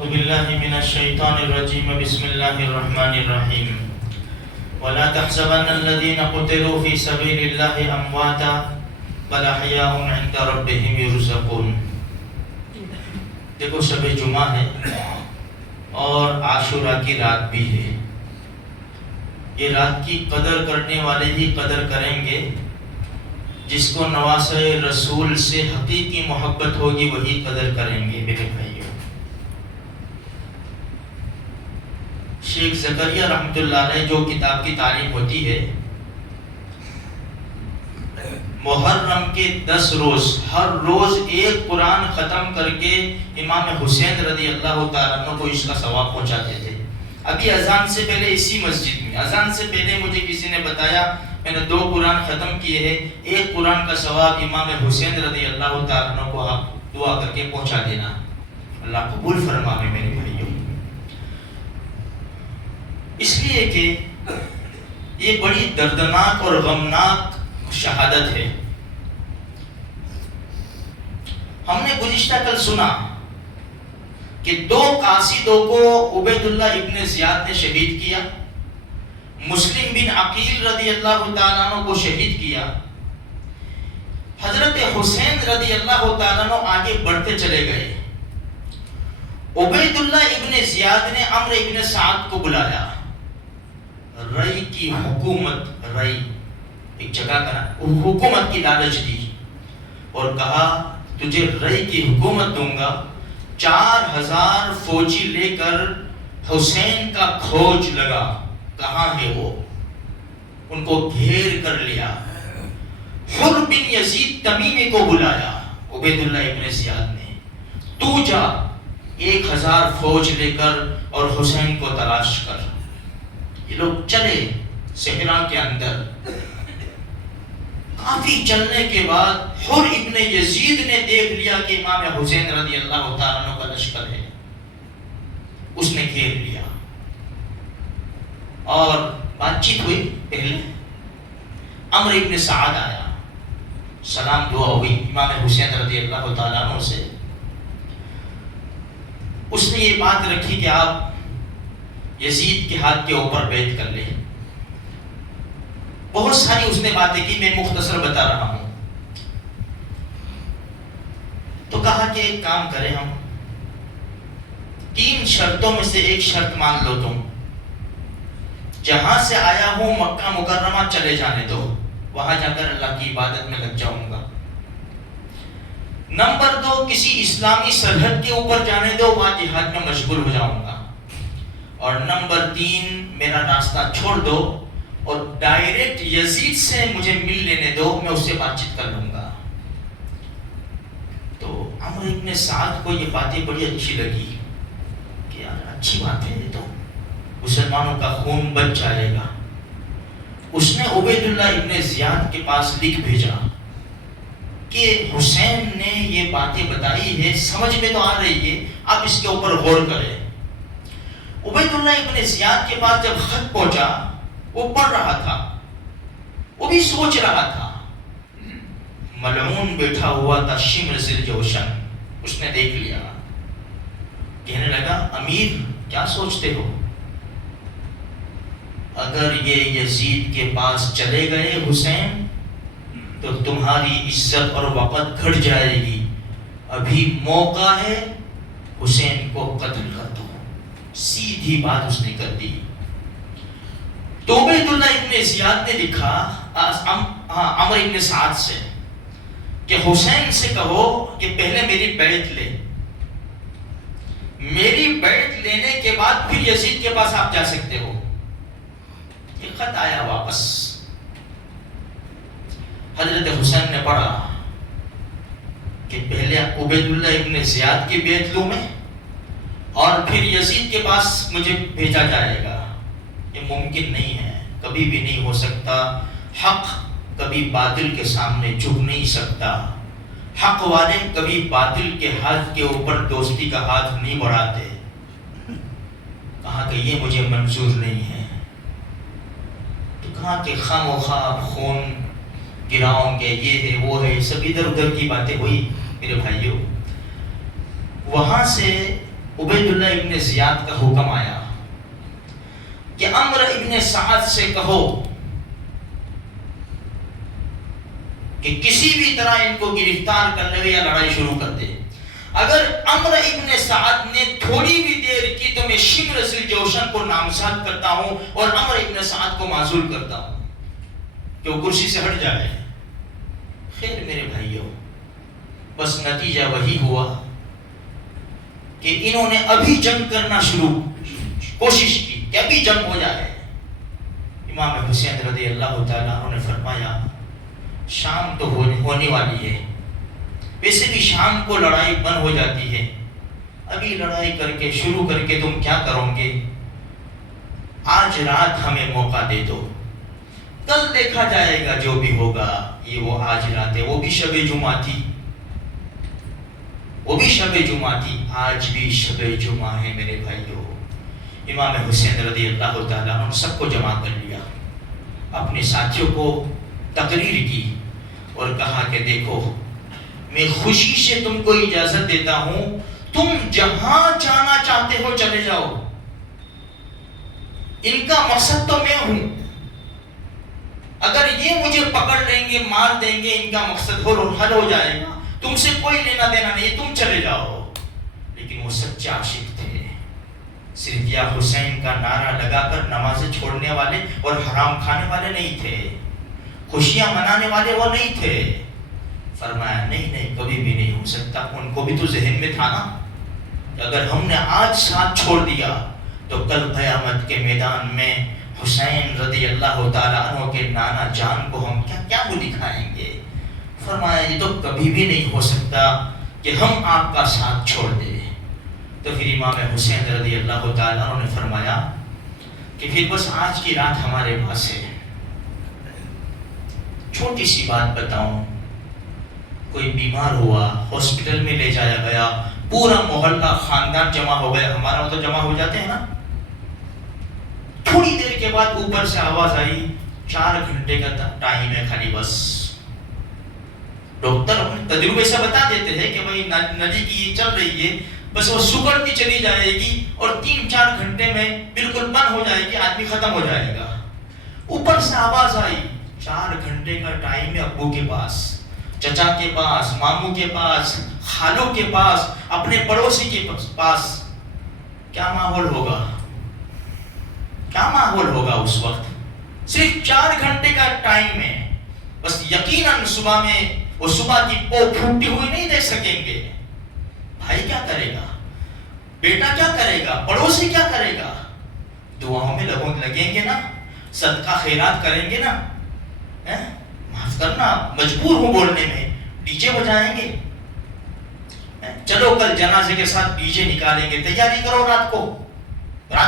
أعوذ بالله من الشيطان الرجيم بسم الله الرحمن الرحيم ولا تحسبن الذين قتلوا في سبيل الله أمواتا بل أحياء عند ربهم يرزقون. دیکھو شب جمعہ ہے اور عاشورہ کی رات بھی ہے. یہ رات کی قدر کرنے والے ہی قدر کریں گے. جس کو نواسہ رسول سے حقیقی محبت ہوگی وہی قدر کریں گے. میرے بھائیوں، شیخ زکریا رحمۃ اللہ علیہ جو کتاب کی تعلیم ہوتی ہے، محرم کے 10 روز ہر روز ایک قرآن ختم کر کے امام حسین رضی اللہ تعالیٰ عنہ کو اس کا ثواب پہنچاتے تھے. ابھی اذان سے پہلے اسی مسجد میں اذان سے پہلے مجھے کسی نے بتایا میں نے 2 قرآن ختم کیے ہیں، ایک قرآن کا ثواب امام حسین رضی اللہ تعالیٰ عنہ کو آپ دعا کر کے پہنچا دینا. اللہ قبول فرمائے میرے بھائیوں. اس لیے کہ یہ بڑی دردناک اور غمناک شہادت ہے. ہم نے گزشتہ کل سنا کہ 2 قاصدوں کو عبید اللہ ابن زیاد نے شہید کیا، مسلم بن عقیل رضی اللہ تعالیٰ عنہ کو شہید کیا. حضرت حسین رضی اللہ تعالیٰ عنہ آگے بڑھتے چلے گئے. عبید اللہ ابن زیاد نے عمرو ابن سعد کو بلایا. رئی کی حکومت، رئی ایک جگہ کا حکومت کی لالچ دی اور کہا تجھے رئی کی حکومت دوں گا. 4000 فوجی لے کر حسین کا کھوج لگا. کہاں ہے وہ؟ ان کو گھیر کر لیا. حر بن یزید تمیمی کو بلایا عبید اللہ ابن زیاد نے. تو جا 1000 فوج لے کر اور حسین کو تلاش کر. یہ لوگ چلے صحرا کے اندر. کافی چلنے کے بعد حر ابن یزید نے دیکھ لیا کہ امام حسین رضی اللہ تعالیٰ عنہ کا لشکر ہے. اس نے گھیر لیا اور بات چیت ہوئی. پہلے عمرو ابن سعد آیا، سلام دعا ہوئی امام حسین رضی اللہ تعالیٰ عنہ سے. اس نے یہ بات رکھی کہ آپ یزید کے ہاتھ کے اوپر بیعت کر لیں. بہت ساری اس نے باتیں کی، میں مختصر بتا رہا ہوں. تو کہا کہ ایک کام کریں، ہم 3 شرطوں میں سے ایک شرط مان لو. تم جہاں سے آیا ہوں مکہ مکرمہ چلے جانے دو، وہاں جا کر اللہ کی عبادت میں لگ جاؤں گا. نمبر 2 کسی اسلامی سرحد کے اوپر جانے دو، وہاں جہاد میں مشغول ہو جاؤں گا. اور نمبر 3 میرا راستہ چھوڑ دو اور ڈائریکٹ یزید سے مجھے مل لینے دو، میں اس سے بات چیت کر لوں گا. تو عمرو ابن سعد کو یہ باتیں بڑی اچھی لگی کہ یار اچھی بات ہے، یہ تو مسلمانوں کا خون بچ جائے گا. اس نے عبید اللہ ابن زیاد کے پاس لکھ بھیجا کہ حسین نے یہ باتیں بتائی ہے، سمجھ میں تو آ رہی ہے، آپ اس کے اوپر غور کریں. عبید اللہ ابن زیاد کے پاس جب خط پہنچا، وہ پڑھ رہا تھا، وہ بھی سوچ رہا تھا. ملعون بیٹھا ہوا تھا شمر ذی جوشن. اس نے دیکھ لیا، کہنے لگا امیر کیا سوچتے ہو؟ اگر یہ یزید کے پاس چلے گئے حسین تو تمہاری عزت اور وقت گھٹ جائے گی. ابھی موقع ہے، حسین کو قتل کر دو. سیدھی بات اس نے کر دی. تو عبید اللہ ابن زیاد نے لکھا عمرو ابن سعد سے کہ حسین سے کہو کہ پہلے میری بیعت لے، میری بیعت لینے کے بعد پھر یزید کے پاس آپ جا سکتے ہو. یہ خط آیا واپس. حضرت حسین نے پڑھا کہ پہلے عبید اللہ ابن زیاد کی بیعت لوں میں اور پھر یزید کے پاس مجھے بھیجا جائے گا. یہ ممکن نہیں ہے، کبھی بھی نہیں ہو سکتا. حق کبھی باطل کے سامنے جھک نہیں سکتا. حق والے کبھی باطل کے ہاتھ کے اوپر دوستی کا ہاتھ نہیں بڑھاتے. کہا کہ یہ مجھے منظور نہیں ہے. تو کہا کہ خواہ مخواہ خون گراؤں گے، یہ ہے وہ ہے، سب ادھر ادھر کی باتیں ہوئی. میرے بھائیوں، وہاں سے عبید اللہ ابن زیاد کا حکم آیا کہ عمرو ابن سعد سے کہو کہ کسی بھی طرح ان کو گرفتار کر لے یا لڑائی شروع کر دے. اگر عمرو ابن سعد نے تھوڑی بھی دیر کی تو میں شمر ذی الجوشن کو نامزد کرتا ہوں اور عمرو ابن سعد کو معزول کرتا ہوں کہ وہ کرسی سے ہٹ جائے. خیر میرے بھائیوں، بس نتیجہ وہی ہوا کہ انہوں نے ابھی جنگ کرنا شروع کوشش کی کہ ابھی جنگ ہو جائے. امام حسین رضی اللہ تعالیٰ عنہ نے فرمایا شام تو ہونے والی ہے، ویسے بھی شام کو لڑائی بند ہو جاتی ہے، ابھی لڑائی کر کے شروع کر کے تم کیا کرو گے؟ آج رات ہمیں موقع دے دو، کل دیکھا جائے گا جو بھی ہوگا. یہ وہ آج رات ہے، وہ بھی شب جمعہ تھی، وہ بھی شب جمعہ تھی، آج بھی شب جمعہ ہے میرے بھائیوں. امام حسین رضی اللہ تعالیٰ عنہ سب کو جمع کر لیا، اپنے ساتھیوں کو تقریر کی اور کہا کہ دیکھو میں خوشی سے تم کو اجازت دیتا ہوں، تم جہاں جانا چاہتے ہو چلے جاؤ، ان کا مقصد تو میں ہوں، اگر یہ مجھے پکڑ لیں گے مار دیں گے ان کا مقصد حل ہو جائے گا، تم سے کوئی لینا دینا نہیں، تم چلے جاؤ. لیکن وہ سچے عاشق تھے، صرف یا حسین کا نعرہ لگا کر نمازیں چھوڑنے والے اور حرام کھانے والے نہیں تھے، خوشیاں منانے والے وہ نہیں تھے. فرمایا نہیں کبھی بھی نہیں ہو سکتا. ان کو بھی تو ذہن میں تھا نا کہ اگر ہم نے آج ساتھ چھوڑ دیا تو کل قیامت کے میدان میں حسین رضی اللہ تعالیٰ عنہ کے نانا جان کو ہم کیا منہ دکھائیں گے. فرمایا یہ تو کبھی بھی نہیں ہو سکتا کہ ہم آپ کا ساتھ چھوڑ دیں. تو پھر امام حسین رضی اللہ تعالیٰ عنہ نے فرمایا کہ پھر بس آج کی رات ہمارے پاس ہے. چھوٹی سی بات بتاؤں، کوئی بیمار ہوا، ہاسپٹل میں لے جایا گیا، پورا محلہ خاندان جمع ہو گیا، ہمارا تو جمع ہو جاتے ہیں نا. تھوڑی دیر کے بعد اوپر سے آواز آئی 4 گھنٹے کا ٹائم ہے خالی بس. ڈاکٹر اپنے تجربے سے بتا دیتے ہیں کہ بھائی نلی کی چل رہی ہے، بس وہ سکڑتی چلی جائے گی اور 3-4 گھنٹے میں بالکل بند ہو جائے گی، آدمی ختم ہو جائے گا. اوپر سے آواز آئی 4 گھنٹے کا ٹائم ہے، ابو کے پاس، چچا کے پاس، ماموں کے پاس، خالوں کے پاس، اپنے پڑوسی کے پاس. کیا ماحول ہوگا، کیا ماحول ہوگا اس وقت؟ صرف 4 گھنٹے کا ٹائم ہے، بس یقیناً صبح میں وہ صبح کی پھوٹی ہوئی نہیں دیکھ سکیں گے. بھائی کیا کرے گا، بیٹا کیا کرے گا، پڑوسی کیا کرے گا؟ دعاؤں میں لگیں گے نا، صدقہ خیرات کریں گے نا. معاف کرنا مجبور ہوں بولنے میں، ڈی جے بجائیں گے، چلو کل جنازے کے ساتھ ڈی جے نکالیں گے، تیاری کرو، رات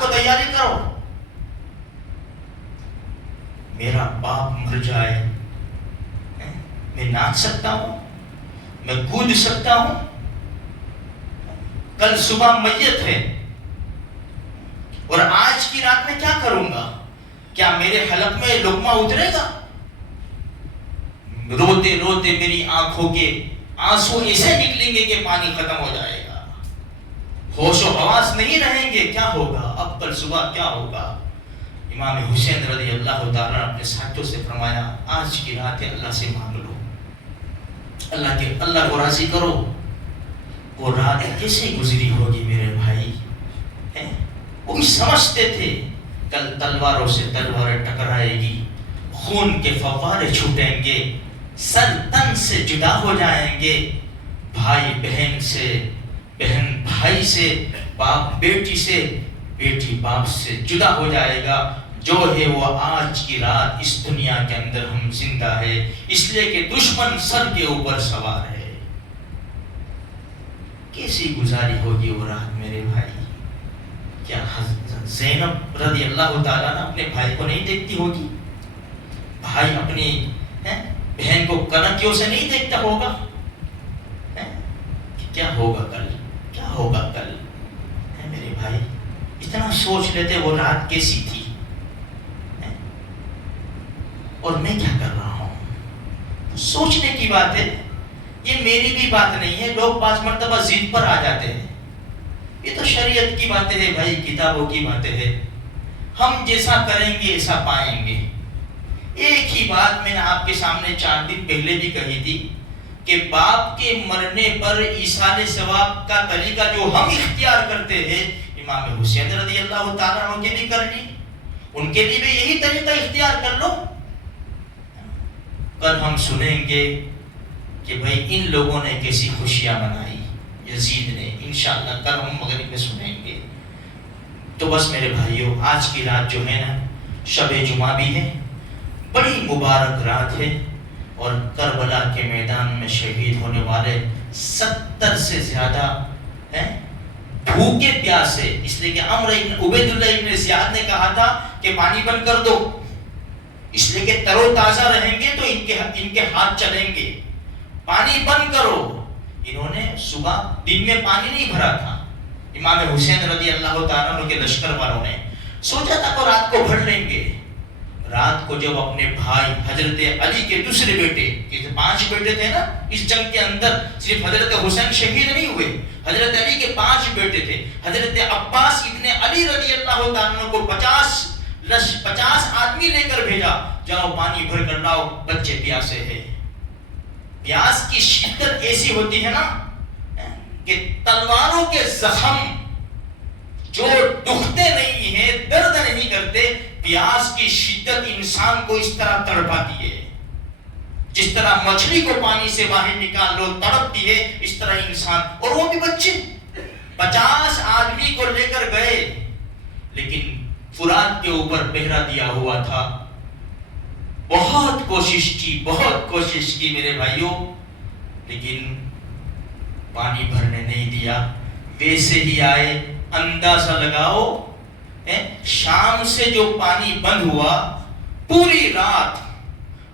کو تیاری کرو. میرا باپ مر جائے، میں ناچ سکتا ہوں، میں کود سکتا ہوں، کل صبح میت ہے، اور آج کی رات میں کیا کروں گا؟ کیا میرے حلق میں لقمہ اترے گا؟ روتے روتے میری آنکھوں کے آنسو ایسے نکلیں گے کہ پانی ختم ہو جائے گا، ہوش و حواس نہیں رہیں گے. کیا ہوگا اب کل صبح، کیا ہوگا؟ امام حسین رضی اللہ تعالیٰ نے اپنے ساتھیوں سے فرمایا آج کی رات اللہ سے مانگ لو، اللہ کو راضی کرو. وہ رات کیسے گزری ہوگی میرے بھائی؟ وہ بھی سمجھتے تھے کل تلواروں سے تلواریں ٹکرائے گی، خون کے فوارے چھوٹیں گے، سر تن سے جدا ہو جائیں گے، بھائی بہن سے، بہن بھائی سے، باپ بیٹی سے، بیٹی باپ سے جدا ہو جائے گا. جو ہے وہ آج کی رات اس دنیا کے اندر ہم زندہ ہے اس لیے کہ دشمن سر کے اوپر سوار ہے. کیسی گزاری ہوگی وہ رات میرے بھائی؟ کیا زینب رضی اللہ تعالیٰ نے اپنے بھائی کو نہیں دیکھتی ہوگی؟ بھائی اپنی بہن کو کنکیوں سے نہیں دیکھتا ہوگا؟ کیا ہوگا کل، کیا ہوگا کل؟ میرے بھائی اتنا سوچ لیتے وہ رات کیسی تھی اور میں کیا کر رہا ہوں. سوچنے کی بات ہے، یہ میری بھی بات نہیں ہے. لوگ بعض مرتبہ ضد پر آ جاتے ہیں یہ تو شریعت کی باتیں ہیں بھائی، کتابوں کی باتیں ہیں، ہم جیسا کریں گے ایسا پائیں گے۔ ایک ہی بات میں نے آپ کے سامنے 4 دن پہلے بھی کہی تھی کہ باپ کے مرنے پر ایصال ثواب کا طریقہ جو ہم اختیار کرتے ہیں، امام حسین رضی اللہ تعالیٰ عنہ کے بھی کر لی، ان کے لیے بھی یہی طریقہ اختیار کر لو۔ کل ہم سنیں گے کہ بھائی ان لوگوں نے کیسی خوشیاں منائی یزید نے، انشاءاللہ کل ہم مغرب میں سنیں گے۔ تو بس میرے بھائیوں، آج کی رات جو ہے نا شب جمعہ بھی ہے، بڑی مبارک رات ہے، اور کربلا کے میدان میں شہید ہونے والے 70 سے زیادہ ہیں بھوکے پیاسے، اس لیے کہ عبید اللہ ابن زیاد نے کہا تھا کہ پانی بند کر دو، اس لیے کہ تر و تازہ رہیں گے تو ان کے ہاتھ چلیں گے، پانی بند کرو۔ انہوں نے صبح دن میں پانی نہیں بھرا تھا، امام حسین رضی اللہ تعالیٰ عنہ کے لشکر والوں نے سوچا تھا کہ رات کو بھر لیں گے۔ رات کو جب اپنے بھائی حضرت علی کے دوسرے بیٹے، 5 بیٹے تھے نا اس جنگ کے اندر، صرف حضرت حسین شہید نہیں ہوئے، حضرت علی کے 5 بیٹے تھے، حضرت عباس ابن علی رضی اللہ تعالیٰ عنہ کو 50 آدمی لے کر بھیجا، جاؤ پانی بھر کر لاؤ، بچے پیاسے ہیں۔ پیاس کی شدت ایسی ہوتی ہے نا کہ تلواروں کے زخم جو دکھتے نہیں ہیں، درد نہیں کرتے، پیاس کی شدت انسان کو اس طرح تڑپاتی ہے، جس طرح مچھلی کو پانی سے باہر نکال لو تڑپتی ہے، اس طرح انسان، اور وہ بھی بچے 50 آدمی کو لے کر گئے، لیکن فرات کے اوپر پہرا دیا ہوا تھا۔ بہت کوشش کی میرے بھائیوں، لیکن پانی بھرنے نہیں دیا، ویسے ہی آئے۔ اندازہ لگاؤ شام سے جو پانی بند ہوا پوری رات،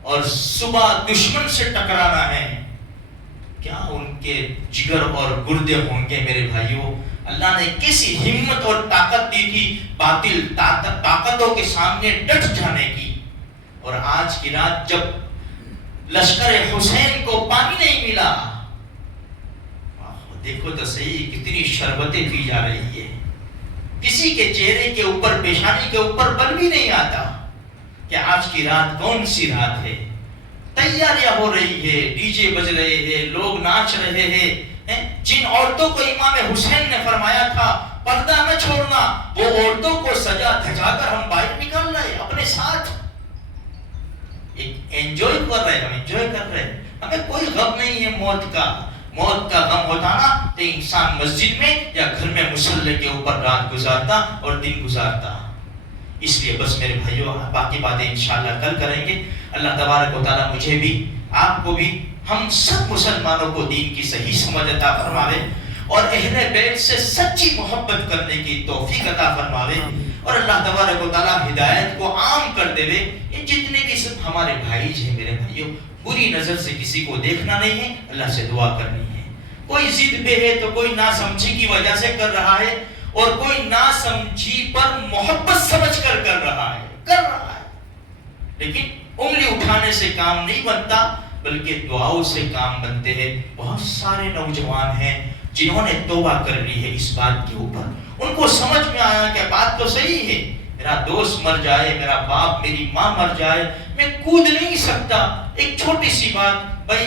اور صبح دشمن سے ٹکرانا ہے، کیا ان کے جگر اور گردے ہوں گے میرے بھائیوں۔ اللہ نے کیسی ہمت اور طاقت دی تھی باطل طاقتوں کے سامنے ڈٹ جانے کی، اور آج کی رات جب لشکر حسین کو پانی نہیں ملا، دیکھو تو صحیح کتنی شربتیں پی جا رہی ہے، کسی کے چہرے کے اوپر، پیشانی کے اوپر بل بھی نہیں آتا کہ آج کی رات کون سی رات ہے۔ تیاریاں ہو رہی ہے، ڈی جے بج رہے ہیں، لوگ ناچ رہے ہیں۔ جن عورتوں کو امام حسین نے فرمایا تھا پردہ نہ چھوڑنا، وہ عورتوں کو سجا دھجا کر ہم باہر نکال رہے اپنے ساتھ، انجوائے کر رہے، ہم انجوائے کر رہے، ہمیں کوئی غم نہیں ہے موت کا۔ موت کا غم ہوتا نا تو انسان مسجد میں یا گھر میں مصلی کے اوپر رات گزارتا اور دن گزارتا۔ اس لیے بس میرے بھائیوں، باقی باتیں انشاءاللہ کل کریں گے۔ اللہ تبارک و تعالیٰ مجھے بھی، آپ کو بھی، ہم سب مسلمانوں کو دین کی صحیح سمجھ عطا فرماوے، اور اہل بیت سے سچی محبت کرنے کی توفیق عطا فرماوے، اور اللہ تبارک و تعالیٰ ہدایت کو عام کر دے۔ یہ جتنے بھی سب ہمارے بھائی ہیں میرے بھائیوں، بری نظر سے کسی کو دیکھنا نہیں ہے، اللہ سے دعا کرنی ہے۔ کوئی ضد پہ ہے تو کوئی ناسمجھی کی وجہ سے کر رہا ہے، اور کوئی ناسمجھی پر محبت سمجھ کر رہا ہے، لیکن انگلی اٹھانے سے کام نہیں بنتا، بلکہ دعاؤں سے کام بنتے ہیں۔ بہت سارے نوجوان ہیں جنہوں نے توبہ کر لی ہے اس بات کے اوپر، ان کو سمجھ میں آیا کہ بات تو صحیح ہے، میرا دوست مر جائے، میرا باپ میری ماں مر جائے، میں کود نہیں سکتا، ایک چھوٹی سی بات، بھائی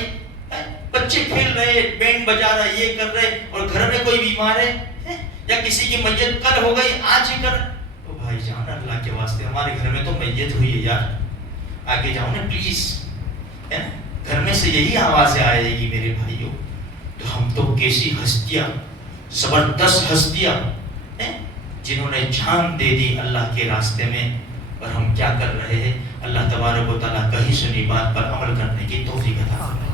بچے کھیل رہے، بینڈ بجا رہے، یہ کر رہے، اور گھر میں کوئی بیمار ہے یا کسی کی میت کل ہو گئی آج ہی کر، تو بھائی جان اللہ کے واسطے ہمارے گھر میں تو میت ہوئی ہے یار، آگے جاؤ نا پلیز، گھر میں سے یہی آوازیں آئے گی میرے بھائیوں۔ تو ہم تو کیسی ہستیاں، زبردست ہستیاں جنہوں نے جان دے دی اللہ کے راستے میں، اور ہم کیا کر رہے ہیں؟ اللہ تبارک و تعالیٰ کہیں سنی بات پر عمل کرنے کی توفیق عطا فرمائے۔